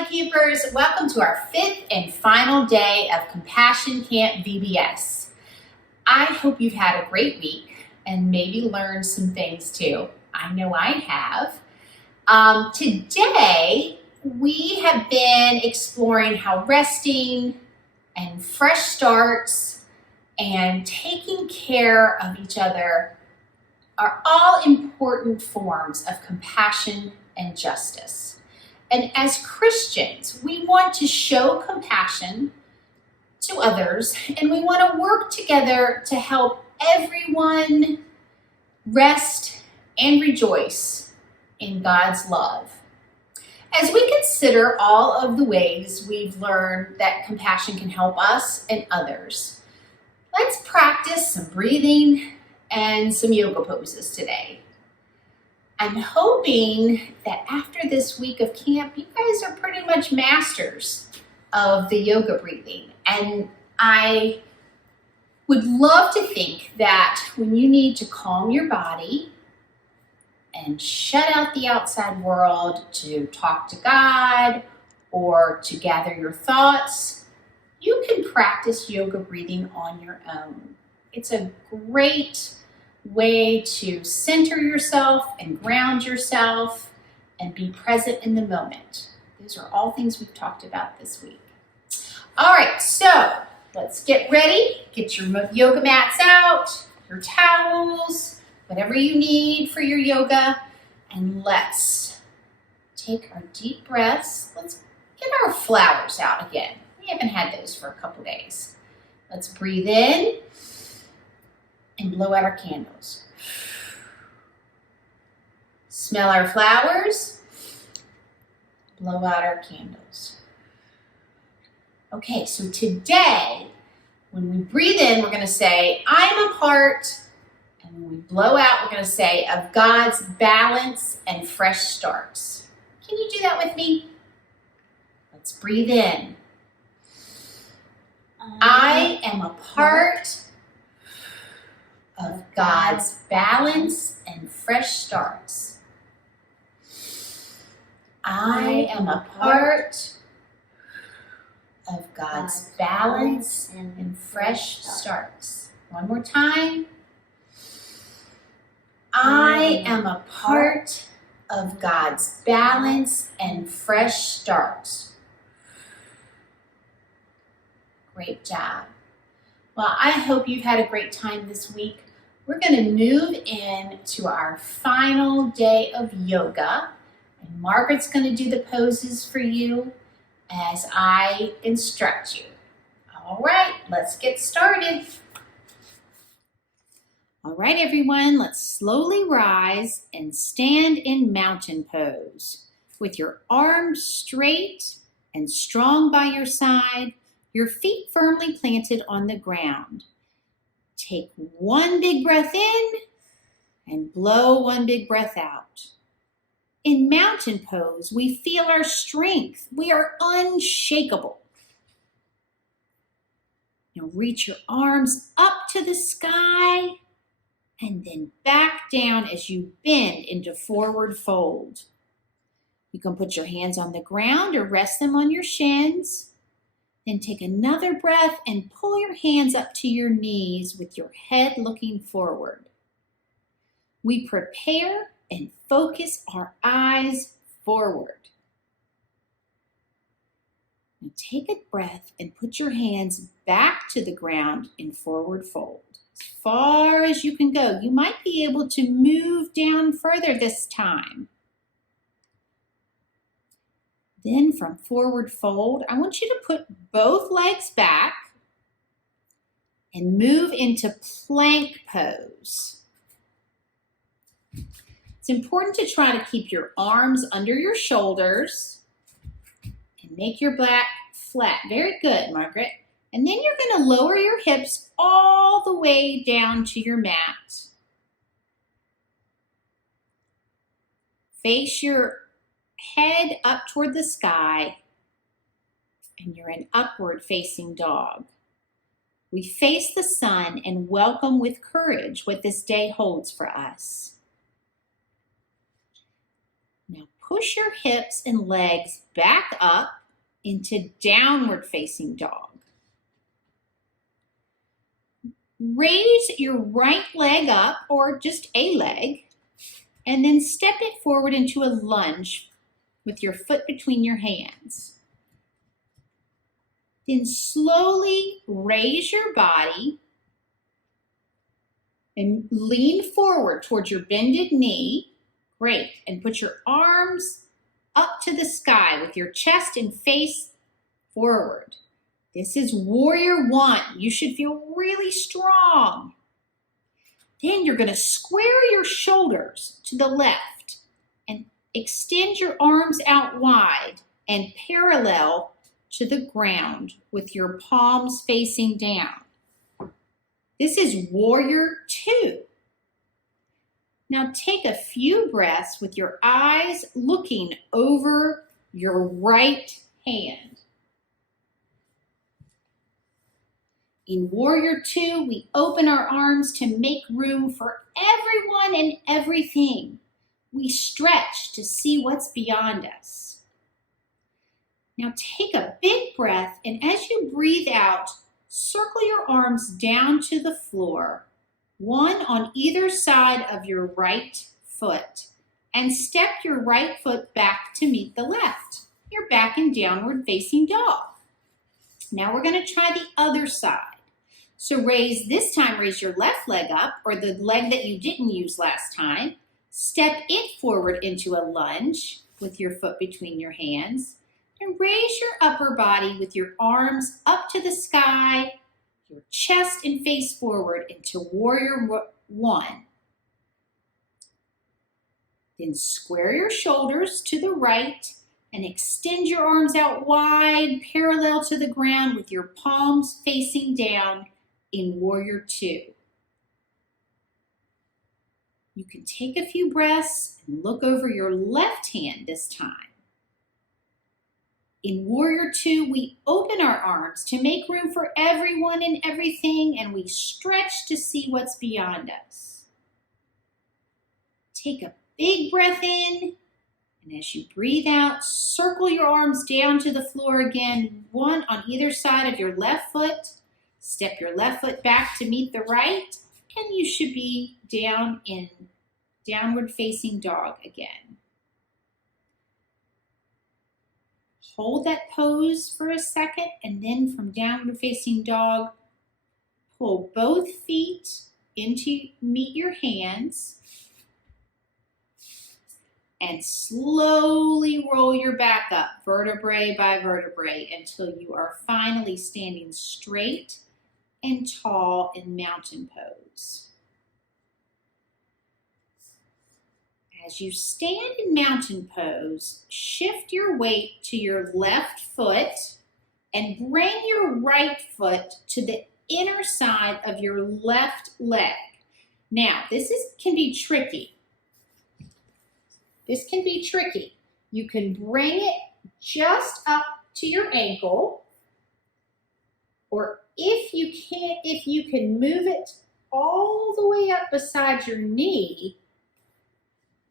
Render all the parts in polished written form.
Hi Keepers, welcome to our 5th and final day of Compassion Camp VBS. I hope you've had a great week and maybe learned some things too. I know I have. Today we have been exploring how resting and fresh starts and taking care of each other are all important forms of compassion and justice. And as Christians, we want to show compassion to others, and we want to work together to help everyone rest and rejoice in God's love. As we consider all of the ways we've learned that compassion can help us and others, let's practice some breathing and some yoga poses today. I'm hoping that after this week of camp, you guys are pretty much masters of the yoga breathing. And I would love to think that when you need to calm your body and shut out the outside world to talk to God or to gather your thoughts, you can practice yoga breathing on your own. It's a great way to center yourself and ground yourself and be present in the moment. These are all things we've talked about this week. All right, so let's get ready. Get your yoga mats out, your towels, whatever you need for your yoga, and let's take our deep breaths. Let's get our flowers out again. We haven't had those for a couple days. Let's breathe in and blow out our candles. Smell our flowers, blow out our candles. Okay, so today, when we breathe in, we're going to say, I'm a part, and when we blow out, we're going to say, of God's balance and fresh starts. Can you do that with me? Let's breathe in. I am a part of God's balance and fresh starts. I am a part of God's balance and fresh starts. One more time. I am a part of God's balance and fresh starts. Great job. Well, I hope you've had a great time this week. We're going to move into our final day of yoga, and Margaret's going to do the poses for you as I instruct you. All right, let's get started. All right, everyone, let's slowly rise and stand in mountain pose with your arms straight and strong by your side, your feet firmly planted on the ground. Take one big breath in and blow one big breath out. In mountain pose, we feel our strength. We are unshakable. Now reach your arms up to the sky and then back down as you bend into forward fold. You can put your hands on the ground or rest them on your shins. Then take another breath and pull your hands up to your knees with your head looking forward. We prepare and focus our eyes forward. Now take a breath and put your hands back to the ground in forward fold. As far as you can go. You might be able to move down further this time. Then from forward fold, I want you to put both legs back and move into plank pose. It's important to try to keep your arms under your shoulders and make your back flat. Very good, Margaret. And then you're going to lower your hips all the way down to your mat. Face your head up toward the sky, and you're an upward facing dog. We face the sun and welcome with courage what this day holds for us. Now push your hips and legs back up into downward facing dog. Raise your right leg up, or just a leg, and then step it forward into a lunge with your foot between your hands. Then slowly raise your body and lean forward towards your bended knee. Great. And put your arms up to the sky with your chest and face forward. This is warrior one. You should feel really strong. Then you're going to square your shoulders to the left and extend your arms out wide and parallel to the ground with your palms facing down. This is warrior two. Now take a few breaths with your eyes looking over your right hand. In warrior two, we open our arms to make room for everyone and everything. We stretch to see what's beyond us. Now take a big breath, and as you breathe out, circle your arms down to the floor, one on either side of your right foot, and step your right foot back to meet the left. You're back in downward facing dog. Now we're going to try the other side. So this time raise your left leg up, or the leg that you didn't use last time. Step it forward into a lunge with your foot between your hands. And raise your upper body with your arms up to the sky, your chest and face forward into warrior one. Then square your shoulders to the right and extend your arms out wide, parallel to the ground with your palms facing down in warrior two. You can take a few breaths and look over your left hand this time. In warrior two, we open our arms to make room for everyone and everything, and we stretch to see what's beyond us. Take a big breath in, and as you breathe out, circle your arms down to the floor again, one on either side of your left foot. Step your left foot back to meet the right, and you should be down in downward facing dog again. Hold that pose for a second, and then from downward facing dog, pull both feet into meet your hands, and slowly roll your back up, vertebrae by vertebrae, until you are finally standing straight and tall in mountain pose. As you stand in mountain pose, shift your weight to your left foot and bring your right foot to the inner side of your left leg. Now, can be tricky. This can be tricky. You can bring it just up to your ankle, or if you can move it all the way up beside your knee,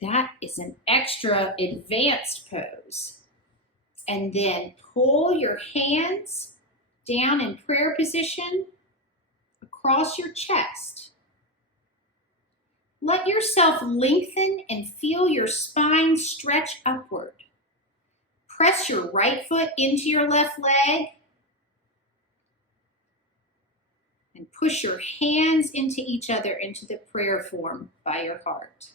that is an extra advanced pose. And then pull your hands down in prayer position across your chest. Let yourself lengthen and feel your spine stretch upward. Press your right foot into your left leg and push your hands into each other into the prayer form by your heart.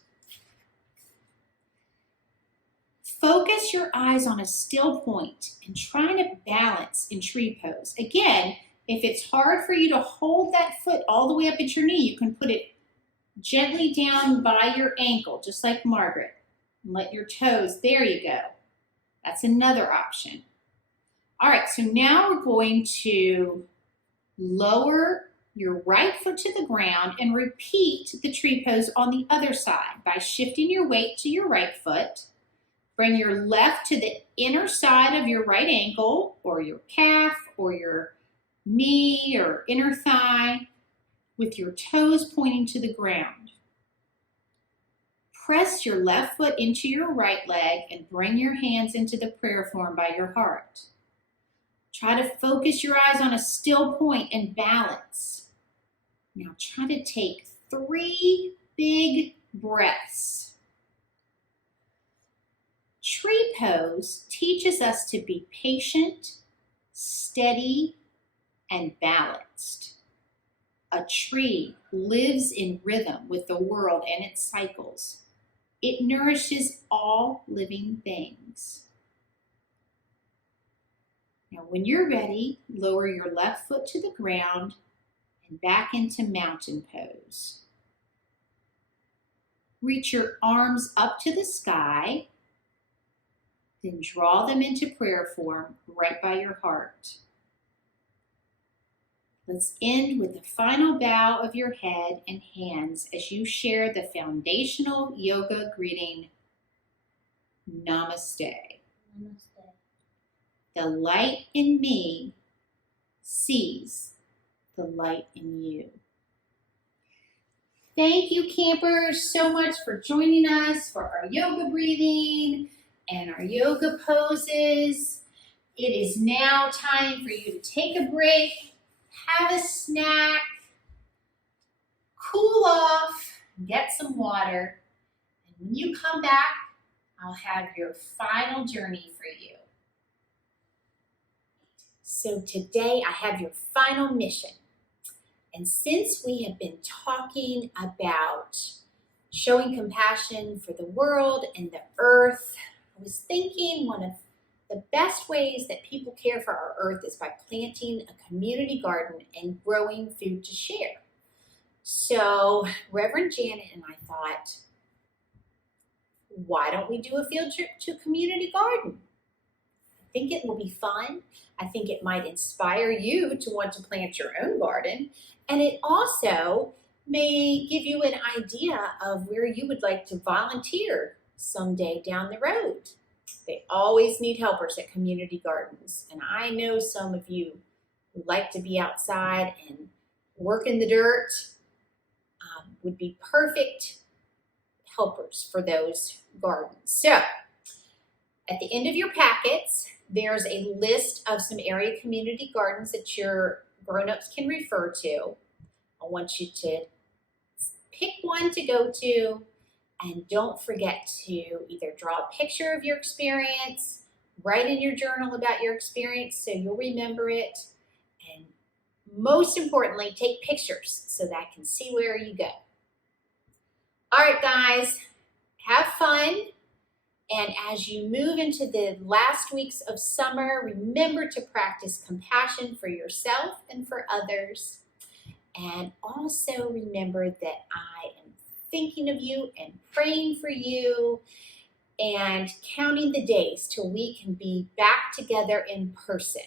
Focus your eyes on a still point and try to balance in tree pose. Again, if it's hard for you to hold that foot all the way up at your knee, you can put it gently down by your ankle, just like Margaret. And let your toes, there you go. That's another option. All right, so now we're going to lower your right foot to the ground and repeat the tree pose on the other side by shifting your weight to your right foot. Bring your left to the inner side of your right ankle or your calf or your knee or inner thigh with your toes pointing to the ground. Press your left foot into your right leg and bring your hands into the prayer form by your heart. Try to focus your eyes on a still point and balance. Now try to take 3 big breaths. Tree pose teaches us to be patient, steady, and balanced. A tree lives in rhythm with the world and its cycles. It nourishes all living things. Now, when you're ready, lower your left foot to the ground and back into mountain pose. Reach your arms up to the sky, then draw them into prayer form right by your heart. Let's end with the final bow of your head and hands as you share the foundational yoga greeting, Namaste. Namaste. The light in me sees the light in you. Thank you, campers, so much for joining us for our yoga breathing and our yoga poses. It is now time for you to take a break, have a snack, cool off, get some water, and when you come back, I'll have your final journey for you. So today I have your final mission. And since we have been talking about showing compassion for the world and the earth, I was thinking one of the best ways that people care for our earth is by planting a community garden and growing food to share. So Reverend Janet and I thought, why don't we do a field trip to a community garden? I think it will be fun. I think it might inspire you to want to plant your own garden. And it also may give you an idea of where you would like to volunteer someday down the road. They always need helpers at community gardens. And I know some of you who like to be outside and work in the dirt would be perfect helpers for those gardens. So at the end of your packets, there's a list of some area community gardens that your grown-ups can refer to. I want you to pick one to go to, and don't forget to either draw a picture of your experience, write in your journal about your experience so you'll remember it, and most importantly, take pictures so that I can see where you go. All right, guys, have fun. And as you move into the last weeks of summer, remember to practice compassion for yourself and for others. And also remember that I am thinking of you and praying for you and counting the days till we can be back together in person.